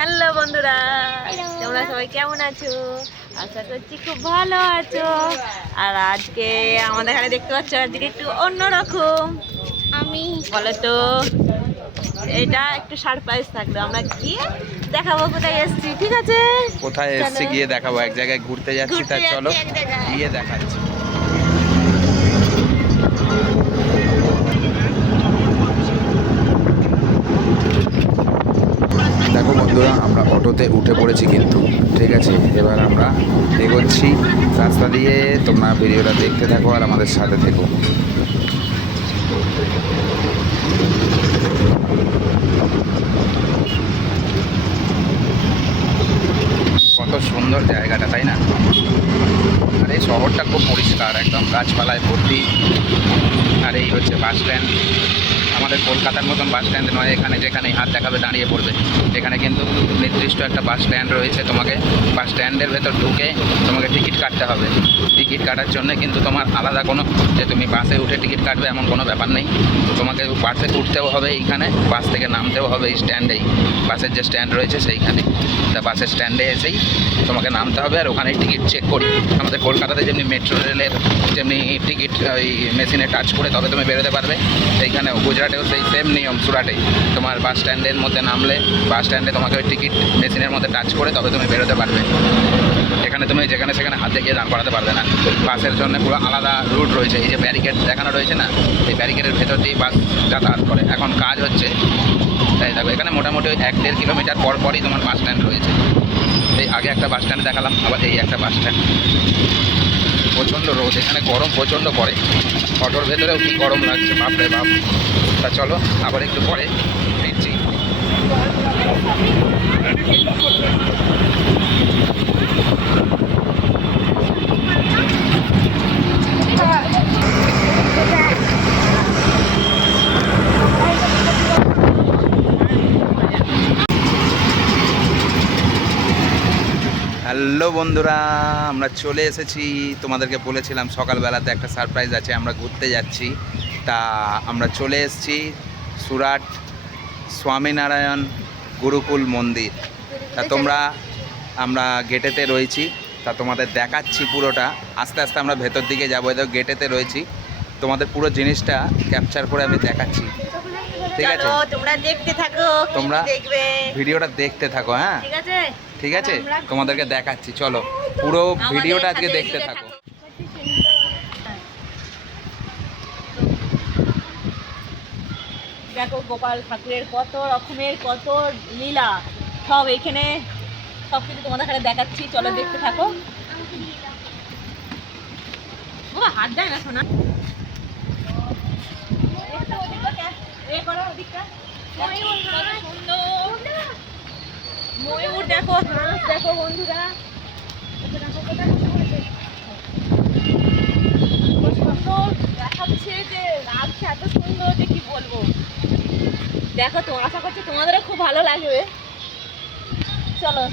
Hello বন্ধুরা, তোমরা সবাই কেমন আছো? আশা করছি খুব ভালো আছো। আর আজকে আমাদের এখানে দেখতে পাচ্ছ, আজকে একটু অন্যরকম। আমি বলো তো, এটা একটু সারপ্রাইজ থাকলো। আমরা গিয়ে দেখাবো কোথায় এসেছি, ঠিক আছে? কোথায় এসেছি গিয়ে দেখাবো। এক জায়গায় ঘুরতে যাচ্ছি, তাই চলো গিয়ে দেখাচ্ছি। দেখো বন্ধুরা, আমরা অটোতে উঠে পড়েছি কিন্তু, ঠিক আছে। এবার আমরা এগোচ্ছি রাস্তা দিয়ে। তোমরা ভিডিওটা দেখতে থাকো আর আমাদের সাথে থেকো। কত সুন্দর জায়গাটা, তাই না? আর এই শহরটা খুব পরিষ্কার, একদম গাছপালায় ভর্তি। আর এই হচ্ছে বাস স্ট্যান্ড। আমাদের কলকাতার মতন বাস স্ট্যান্ড নয়, এখানে যেখানে হাত দেখাবে দাঁড়িয়ে পড়বে। এখানে কিন্তু নির্দিষ্ট একটা বাস স্ট্যান্ড রয়েছে। তোমাকে বাস স্ট্যান্ডের ভেতর ঢুকে তোমাকে টিকিট কাটতে হবে। টিকিট কাটার জন্য কিন্তু তোমার আলাদা কোনো যে তুমি বাসে উঠে টিকিট কাটবে এমন কোনো ব্যাপার নেই। তোমাকে বাসে উঠতেও হবে, এইখানে বাস থেকে নামতেও হবে এই স্ট্যান্ডেই। বাসের যে স্ট্যান্ড রয়েছে সেইখানে, তা বাসের স্ট্যান্ডে এসেই তোমাকে নামতে হবে। আর ওখানে টিকিট চেক করি। আমাদের কলকাতাতে যেমনি মেট্রো রেলের যেমনি টিকিট ওই মেশিনে টাচ করে তবে তুমি বেরোতে পারবে, এইখানেও গুজরাটেও সেই সেম নিয়ম। সুরাটেই তোমার বাস স্ট্যান্ডের মধ্যে নামলে বাস স্ট্যান্ডে তোমাকে ওই টিকিট মেশিনের মধ্যে টাচ করে তবে তুমি বেরোতে পারবে। এখানে তুমি যেখানে সেখানে হাত দেখিয়ে দাঁড় করাতে পারবে না। বাসের জন্য পুরো আলাদা রুট রয়েছে। এই যে ব্যারিকেড দেখানো রয়েছে না, এই ব্যারিকেডের ভেতর দিয়ে বাস যাতায়াত করে। এখন কাজ হচ্ছে, তাই দেখো এখানে মোটামুটি ওই 1-1.5 কিলোমিটার পর পরই তোমার বাস স্ট্যান্ড রয়েছে। এই আগে একটা বাস স্ট্যান্ড দেখালাম, আবার এই একটা বাস স্ট্যান্ড। প্রচণ্ড রোদ, এখানে গরম প্রচণ্ড পড়ে। অটোর ভেতরেও কি গরম লাগছে, বাপরে বাপ। তা চলো আবার একটু পরে ফিরছি। হ্যালো বন্ধুরা, আমরা চলে এসেছি। তোমাদেরকে বলেছিলাম সকালবেলাতে একটা সারপ্রাইজ আছে, আমরা ঘুরতে যাচ্ছি। তা আমরা চলে এসেছি সুরাট স্বামীনারায়ণ গুরুকুল মন্দির। তা আমরা গেটেতে রয়েছি। তা তোমাদের দেখাচ্ছি পুরোটা। আস্তে আস্তে আমরা ভেতর দিকে যাবো। এদের গেটেতে রয়েছি, তোমাদের পুরো জিনিসটা ক্যাপচার করে আমি দেখাচ্ছি, ঠিক আছে? তোমরা দেখতে থাকো, তোমরা দেখবে ভিডিওটা দেখতে থাকো, হ্যাঁ ঠিক আছে? ঠিক আছে, তোমাদেরকে দেখাচ্ছি। চলো পুরো ভিডিওটা আজকে দেখতে থাকো। দেখো গোপাল ঠাকুরের কত রকমের কত লীলা, সব এখানে সব কিছু তোমাদের এখানে দেখাচ্ছি। চলো দেখতে থাকো। বাবা হাত যায় না শোনা। ময়ূর দেখো, হাঁস দেখো বন্ধুরা, সুন্দর দেখাচ্ছে, যে লাগছে এত সুন্দর যে কি বলবো। দেখো তো, আশা করছি তোমাদেরও খুব ভালো লাগবে। চলো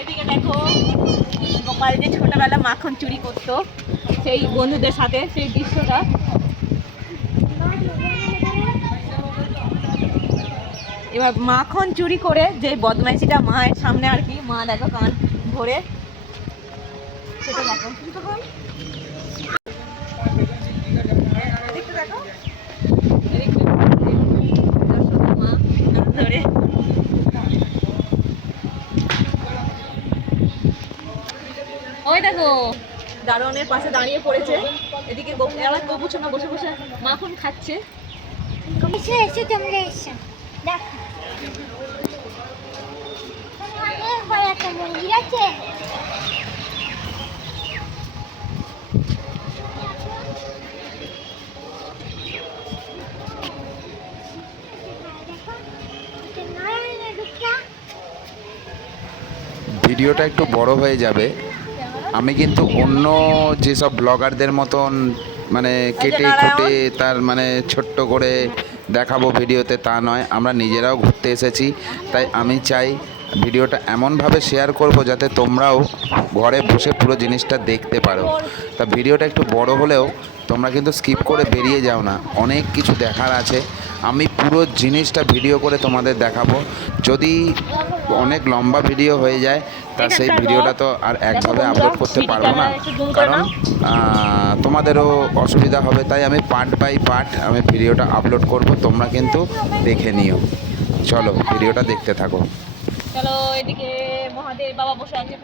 এদিকে দেখো, গোপাল যে ছোটবেলা মাখন চুরি করতো সেই বন্ধুদের সাথে, সেই দৃশ্যটা। এবার মাখন চুরি করে যে বদমাইশিটা মায়ের সামনে আর কি, মা দেখো কান ধরে সেটা দেখো। দেখতে দেখো, মা কান ধরে। ওই দেখো দারোয়ানের পাশে দাঁড়িয়ে পড়েছে। এদিকে আমার গবুচনা বসে বসে মাখন খাচ্ছে। ভিডিওটা একটু বড় হয়ে যাবে, আমি কিন্তু অন্য যেসব ব্লগারদের মতন মানে কেটে নারায়ণ। কুটে তার মানে ছোট্ট করে দেখাবো ভিডিওতে, তা নয়। আমরা নিজেরাও ঘুরতে এসেছি, তাই আমি চাই ভিডিওটা এমনভাবে শেয়ার করব যাতে তোমরাও ঘরে বসে পুরো জিনিসটা দেখতে পারো। তা ভিডিওটা একটু বড় হলেও তোমরা কিন্তু স্কিপ করে বেরিয়ে যাও না, অনেক কিছু দেখার আছে। আমি পুরো জিনিসটা ভিডিও করে তোমাদের দেখাবো। যদি অনেক লম্বা ভিডিও হয়ে যায় তা সেই ভিডিওটা তো আর একভাবে আপলোড করতে পারবো না, কারণ তোমাদেরও অসুবিধা হবে। তাই আমি পার্ট বাই পার্ট আমি ভিডিওটা আপলোড করব, তোমরা কিন্তু দেখে নিও। চলো ভিডিওটা দেখতে থাকো। চলো এদিকে মহাদেব বাবা বসে আছে,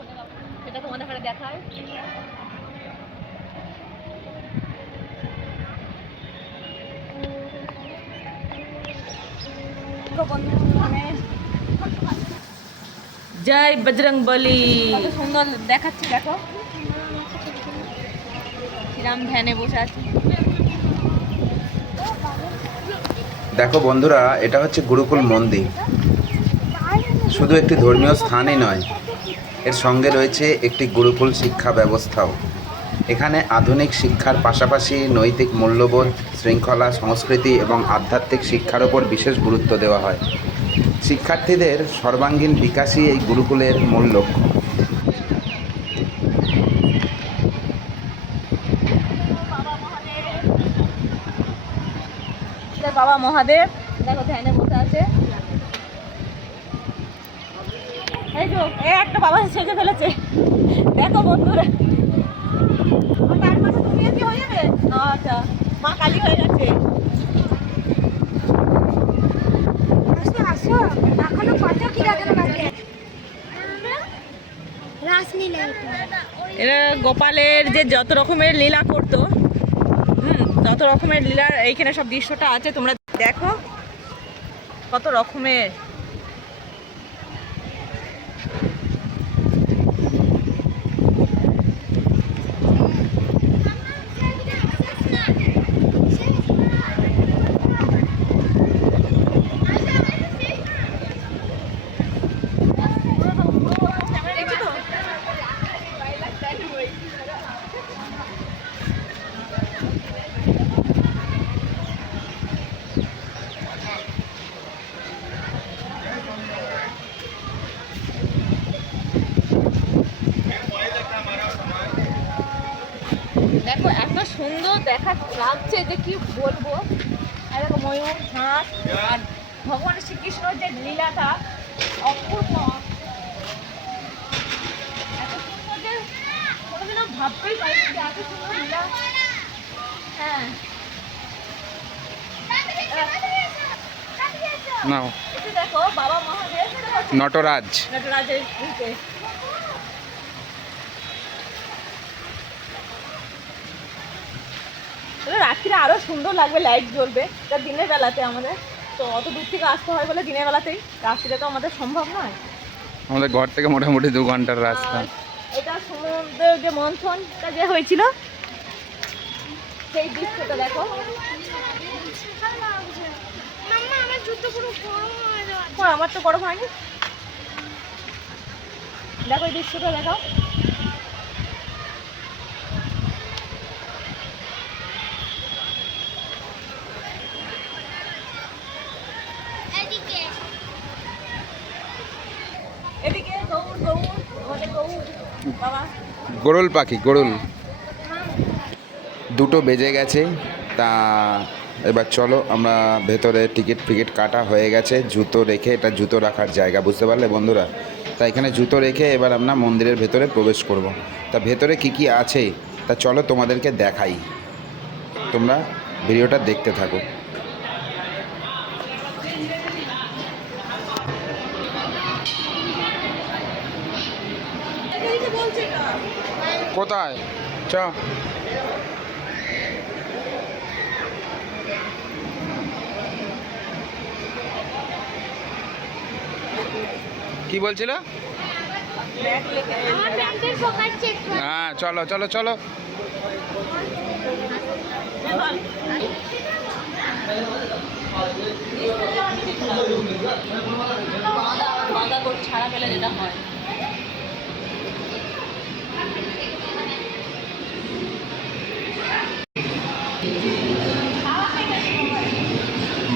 সেটা তোমাদের ঘরে দেখায়। জয় বজরং বলি, কত সুন্দর দেখাচ্ছে দেখো। শ্রীরাম ধ্যানে বসে আছে। দেখো বন্ধুরা, এটা হচ্ছে গুরুকুল মন্দির। শুধু একটি ধর্মীয় স্থানই নয়, এর সঙ্গে রয়েছে একটি গুরুকুল শিক্ষা ব্যবস্থাও। এখানে আধুনিক শিক্ষার পাশাপাশি নৈতিক মূল্যবোধ, শৃঙ্খলা, সংস্কৃতি এবং আধ্যাত্মিক শিক্ষার ওপর বিশেষ গুরুত্ব দেওয়া হয়। শিক্ষার্থীদের সর্বাঙ্গীন বিকাশই এই গুরুকুলের মূল লক্ষ্য। বাবা মহাদেব দেখো ধ্যানে বসে আছে। এই তো একটা বাবা সেজে ফেলেছে, দেখো বন্ধুরা। তার মাঝে তুমি কি হয়ে যাবে? আচ্ছা, মা কালী হয়ে গেছে। এরা গোপালের যে যত রকমের লীলা করতো, তত রকমের লীলার এইখানে সব দৃশ্যটা আছে, তোমরা দেখো কত রকমের। দেখো এত সুন্দর দেখা লাগছে যে কি বলবো। আর দেখো ময়ূর, হাঁস আর ভগবান শ্রীকৃষ্ণর যে লীলাটা অপূর্ব, এত সুন্দর যে কোনোদিনও ভাবতেই পারিনি যে এত সুন্দর লীলা। হ্যাঁ নাও, এটা দেখো বাবা মহাদেব নটরাজ। নটরাজের রূপে। রাত্রিরে আরো সুন্দর লাগবে, লাইট জ্বলবে। তা দিনের বেলাতে আমাদের তো অত দূর থেকে আসতে হয় বলে দিনের বেলাতেই, রাত্রিরে তো আমাদের সম্ভব নয়। আমাদের ঘর থেকে মোটামুটি 2 ঘন্টার রাস্তা। এটা সমুদ্রের যে মন্থনটা যে হয়েছিল সেই দৃশ্যটা দেখো। আমার তো গরম হয়নি। দেখো এই দৃশ্যটা দেখো। এদিকে গৌর গৌর আমাদের গৌর বাবা। গরুল পাখি, গরুল। 2টো বেজে গেছে। তা এবার চলো আমরা ভেতরে টিকিট কাটা হয়ে গেছে। জুতো রেখে, এটা জুতো রাখার জায়গা, বুঝতে পারলে বন্ধুরা। তা এখানে জুতো রেখে এবার আমরা মন্দিরের ভেতরে প্রবেশ করব। তা ভেতরে কি আছে তা চলো তোমাদেরকে দেখাই, তোমরা ভিডিওটা দেখতে থাকো। কোথায় চ? কি বলছিল? হ্যাঁ চলো চলো চলো। ছাড়া পেলে যেটা হয়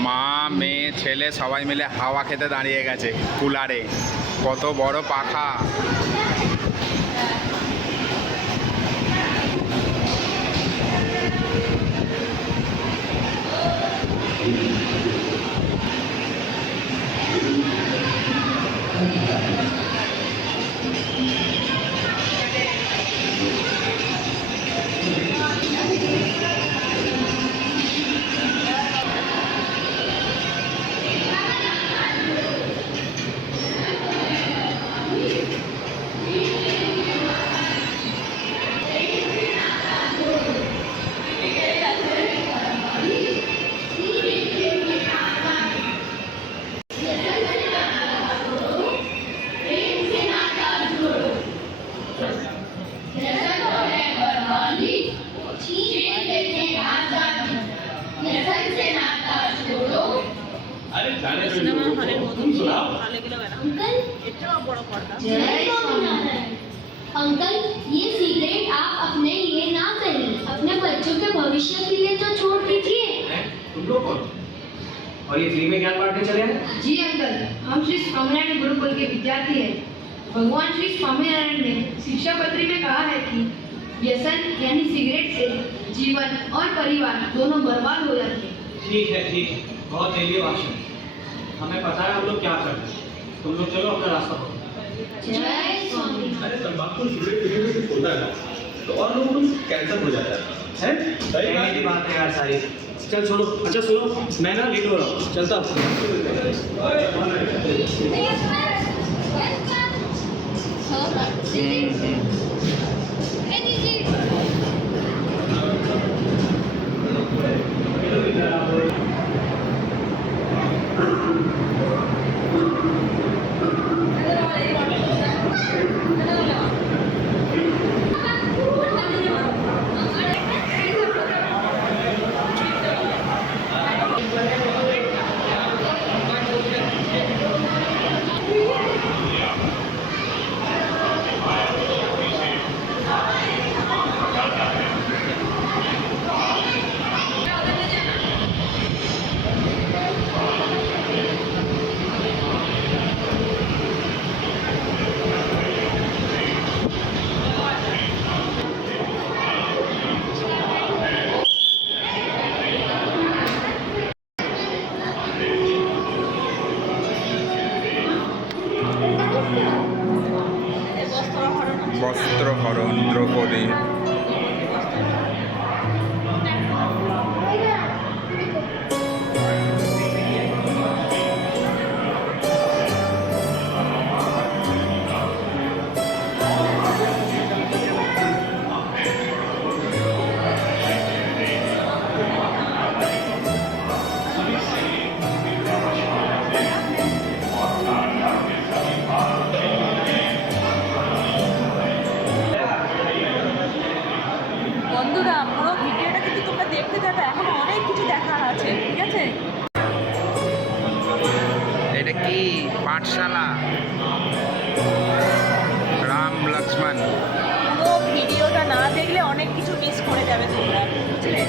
মা মেয়ে ছেলে সবাই মিলে হাওয়া খেতে দাঁড়িয়ে গেছে কুলারে। কত বড় পাখা! সিনেমা হলের মতো হলেগুলো এটাও বড় পর্দা। अंकल, ये सिगरेट आप अपने लिए ना सही, अपने बच्चों के भविष्य के लिए तो छोड़ दीजिए। तुम लोग कौन? और ये फ्री में ज्ञान बांटने चले हैं? जी अंकल, हम श्री स्वामीनारायण गुरुकुल के विद्यार्थी हैं। भगवान श्री स्वामीनारायण ने शिक्षा पत्री में कहा है कि व्यसन यानी सिगरेट से जीवन और परिवार दोनों बर्बाद हो जाते हैं। ठीक है, बहुत दलीय भाषण। हमें पता है हम लोग क्या कर रहे हैं। तुम लोग चलो अपना रास्ता पकड़ो। जय स्वामी। अरे तंबाकू सिगरेट पीने में कुछ होता है ना, तो और लोगों को कैंसर हो जाता है सही मेरी बात है यार सारी। चल छोड़ो। अच्छा सुनो, मैं ना लेट हो रहा हूँ, चलता हूँ। বস্ত্রহরণ দ্রৌপদী। বন্ধুরা, পুরো ভিডিওটা কিন্তু তোমরা দেখতে থাকো, এখন অনেক কিছু দেখার আছে, ঠিক আছে? এটা কি পাঠশালা? রাম লক্ষ্মণ। পুরো ভিডিওটা না দেখলে অনেক কিছু মিস করে যাবে তোমরা, বুঝলে?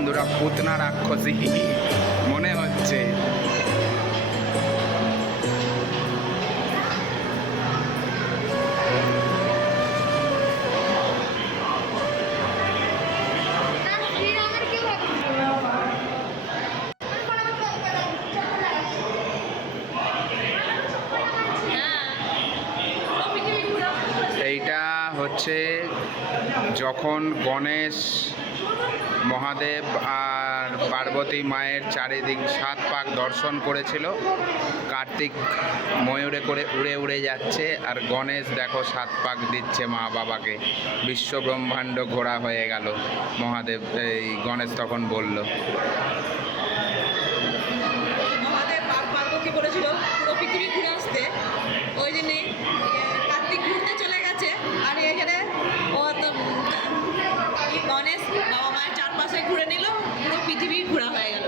বন্ধুরা পুতনা রাক্ষসী মনে হচ্ছে। এইটা হচ্ছে যখন গণেশ মহাদেব আর পার্বতী মায়ের চারিদিক 7 পাক দর্শন করেছিল। কার্তিক ময়ূরে করে উড়ে উড়ে যাচ্ছে আর গণেশ দেখো 7 পাক দিচ্ছে মা বাবাকে। বিশ্ব ব্রহ্মাণ্ড ঘোরা হয়ে গেল। মহাদেব এই গণেশ তখন বলল, মহাদেব পার্বতী বলেছিল পুরো পৃথিবী ঘুরে আসতে, ওই জন্যে কার্তিক ঘুরতে চলে গেছে। আর এখানে ও তো গণেশ বাবা মায়ের চারপাশে ঘুরে নিল, পুরো পৃথিবী ঘোরা হয়ে গেল।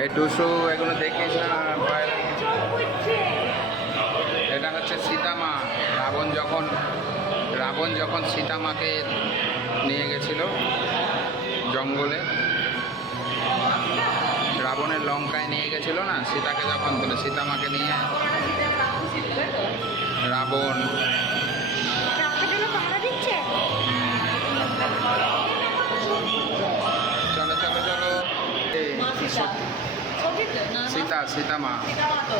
এই টুসু এগুলো দেখিস না, ভয় লাগে। এটা হচ্ছে সীতামা। রাবণ যখন সীতামাকে নিয়ে গেছিল জঙ্গলে, রাবণের লঙ্কায় নিয়ে গেছিল না, সীতাকে যখন সীতামাকে নিয়ে রাবণ চলো চলো চলো এই মা সীতা সঠিক না? সীতামা সীতামা তো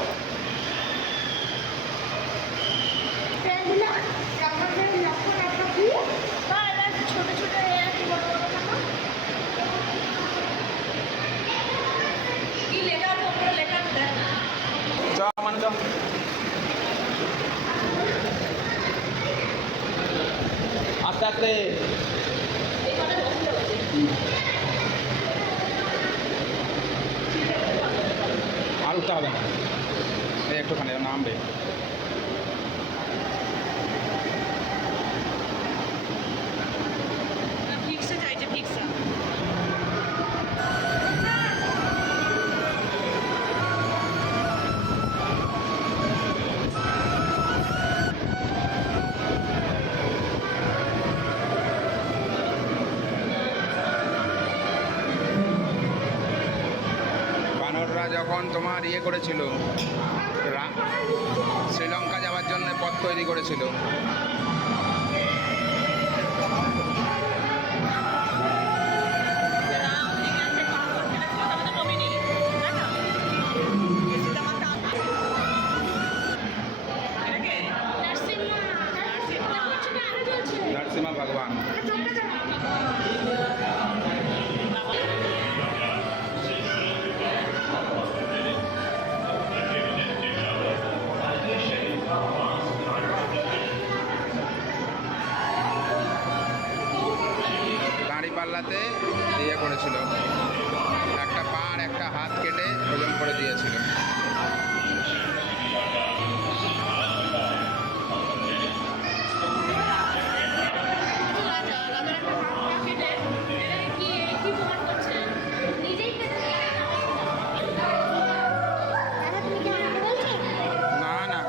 ছোট ছোট বড় বড় কি লেখা আছে ওপরে লেখা আছে দেখ না। চ মানে চ আস্তে আস্তে এখানে বসতে হবে। আর উঠতে হবে না, এই একটুখানি নামবে। ফিক্সে চাইছে ফিক্সা। বানররা যখন তোমার ইয়ে করেছিল, শ্রীলঙ্কা যাওয়ার জন্য পথ তৈরি করেছিল, नरसिम्हा भगवान। দাঁড়িপাল্লাতে ইয়ে করেছিল, একটা পা আর একটা হাত কেটে ওজন করে দিয়েছিল। না না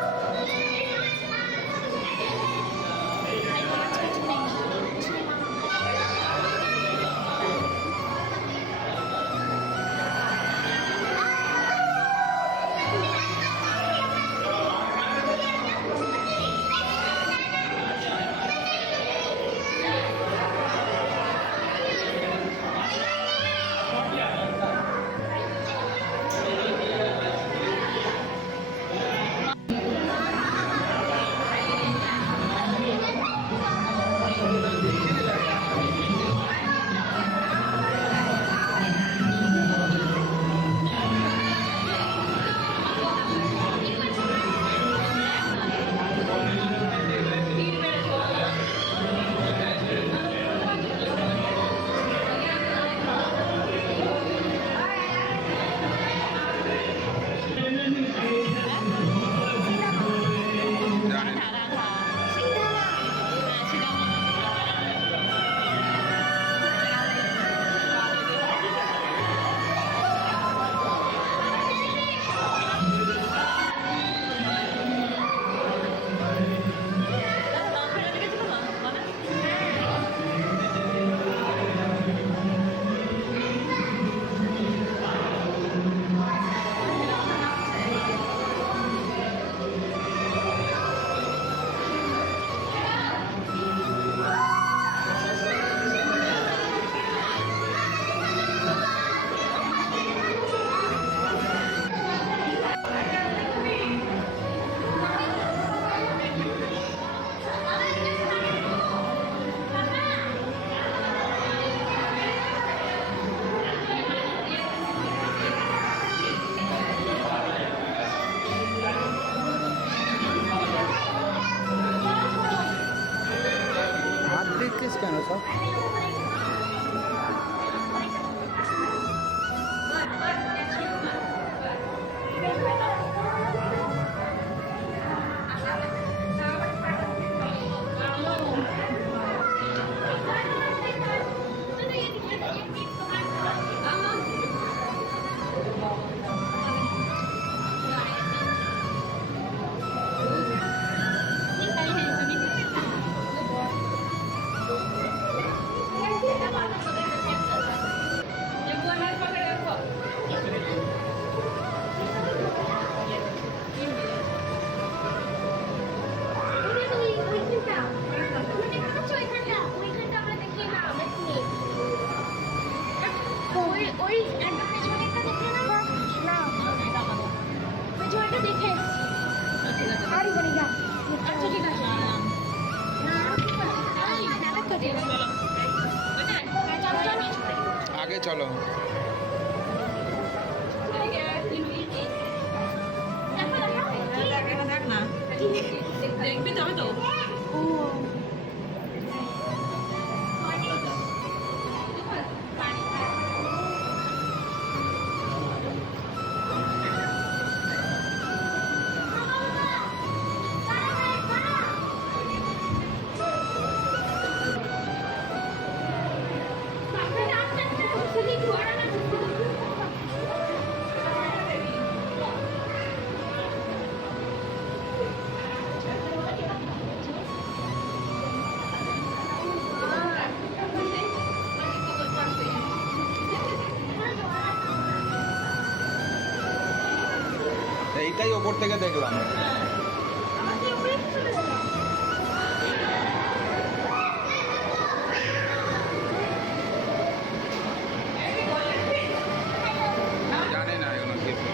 কেন সব? আগে চলো। দেখ না, দেখবি তবে তো। এইটাই ওপর থেকে দেখলাম। জানি না এগুলো কিছু।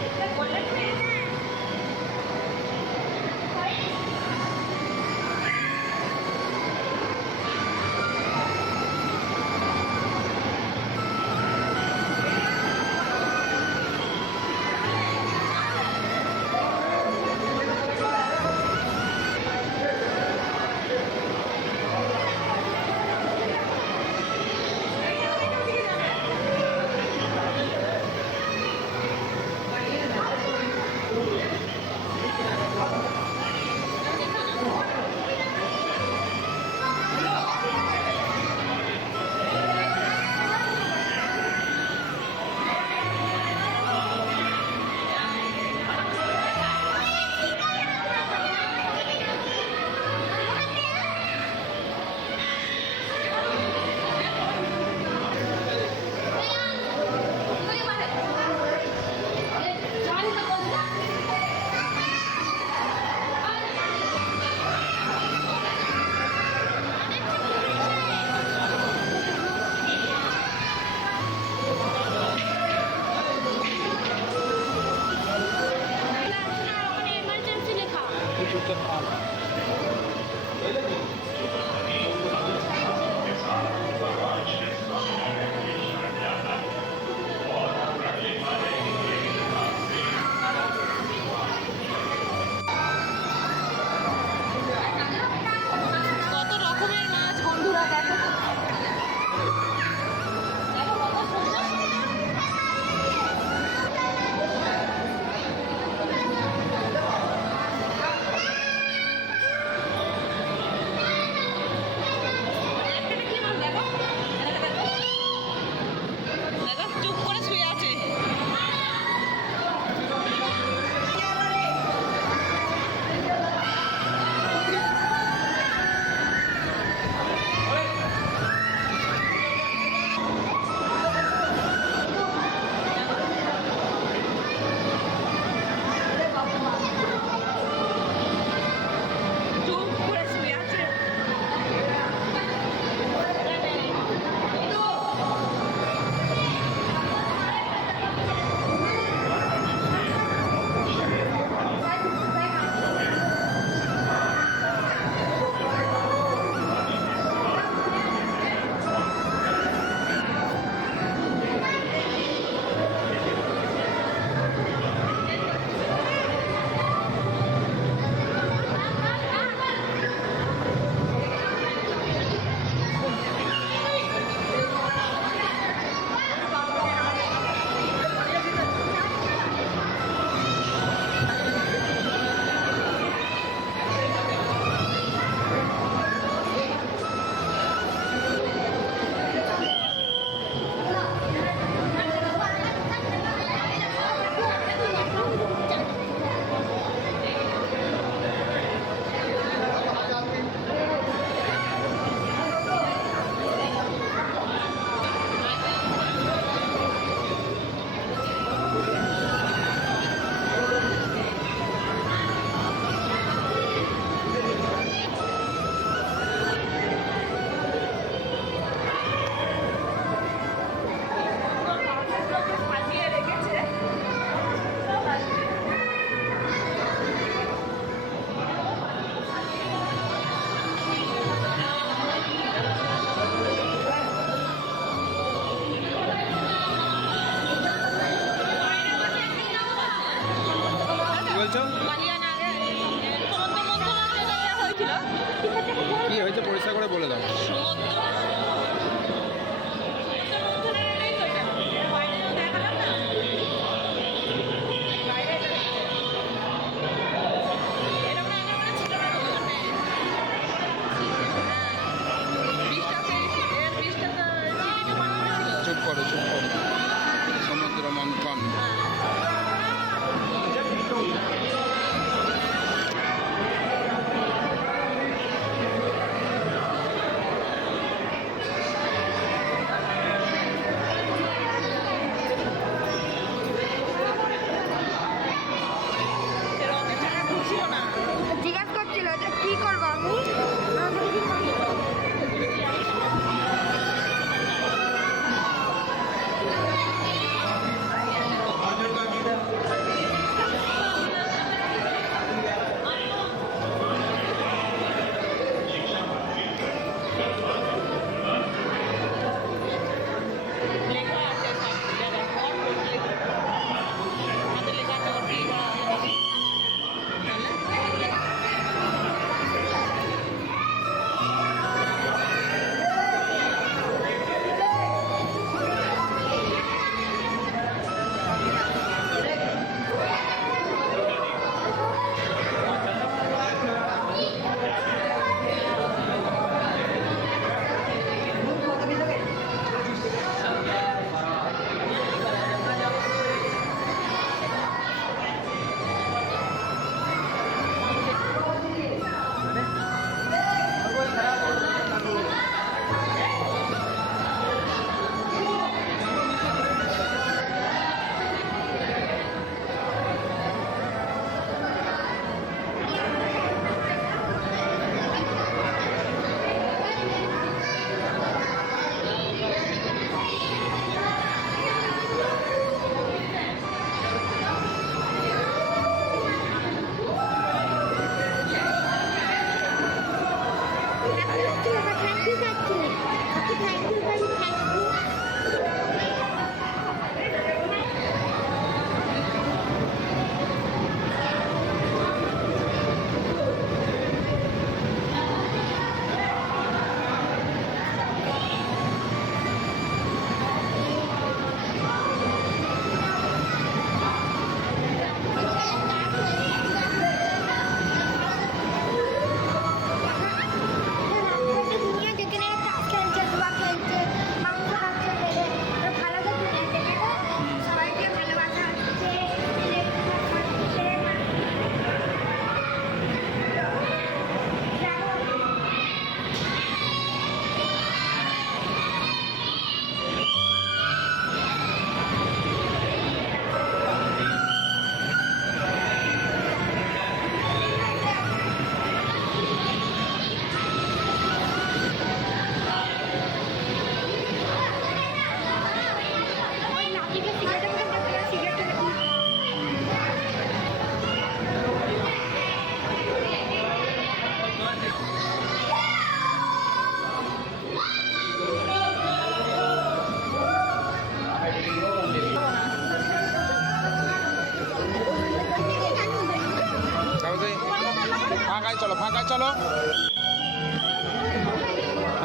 চলো।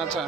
আচ্ছা